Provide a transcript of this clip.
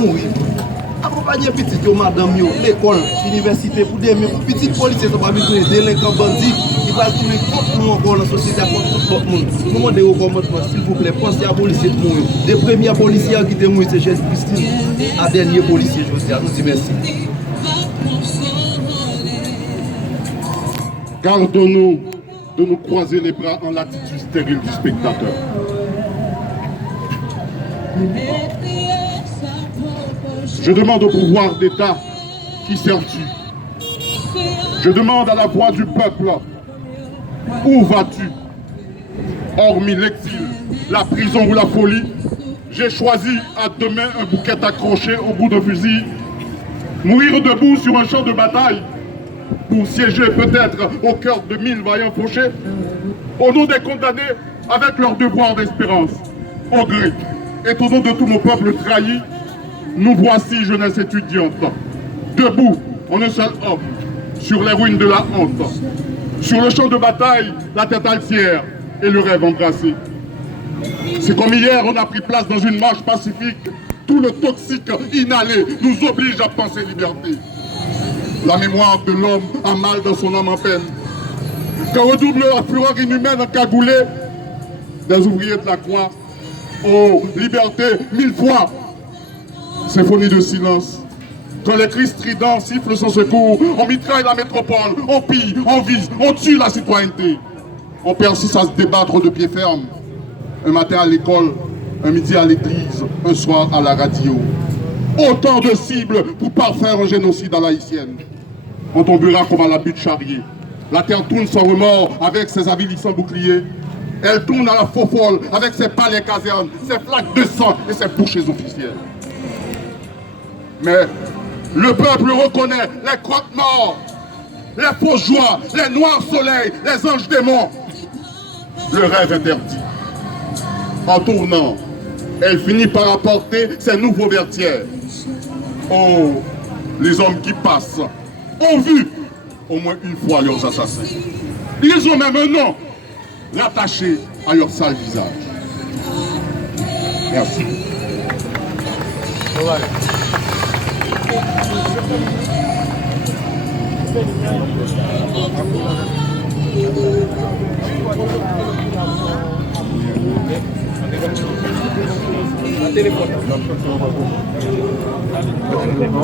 mourir. Accompagner petit madame, l'école, l'université, pour des petits policiers qui sont pas besoin de délinquants bandits qui vont tourner contre nous encore dans la société, contre tout le monde. Nous demandons des recommandations, s'il vous plaît, pensez à policiers de mourir. Des premiers policiers qui étaient morts, c'est Jésus-Christ. À dernier policier, je vous dis, nous disons merci. Gardons-nous de nous croiser les bras en l'attitude stérile du spectateur. Je demande au pouvoir d'État qui sers-tu? Je demande à la voix du peuple, où vas-tu? Hormis l'exil, la prison ou la folie, j'ai choisi à demain un bouquet accroché au bout d'un fusil, mourir debout sur un champ de bataille, pour siéger peut-être au cœur de 1000 vaillants fauchés, au nom des condamnés avec leur devoir d'espérance, au gré et au nom de tout mon peuple trahi, nous voici, jeunesse étudiante, debout en un seul homme, sur les ruines de la honte, sur le champ de bataille, la tête altière et le rêve embrassé. C'est comme hier, on a pris place dans une marche pacifique, tout le toxique inhalé nous oblige à penser liberté. La mémoire de l'homme a mal dans son âme en peine. Quand redouble la fureur inhumaine encagoulée des ouvriers de la croix, oh, liberté, 1000 fois. Symphonie de silence. Quand les cris stridents sifflent sans secours, on mitraille la métropole, on pille, on vise, on tue la citoyenneté. On persiste à se débattre de pied ferme. Un matin à l'école, un midi à l'église, un soir à la radio. Autant de cibles pour parfaire un génocide à l'haïtienne. On tombera comme à la butte charriée. La terre tourne sans remords avec ses avilissants boucliers. Elle tourne à la faux folle avec ses palais casernes, ses flaques de sang et ses bouchées officielles. Mais le peuple reconnaît les croque-morts, les fausses joies, les noirs soleils, les anges démons. Le rêve interdit. En tournant, elle finit par apporter ses nouveaux vertières. Oh, les hommes qui passent ont vu au moins une fois leurs assassins. Ils ont même un nom rattaché à leur sale visage. Merci. Voilà. Un téléphone.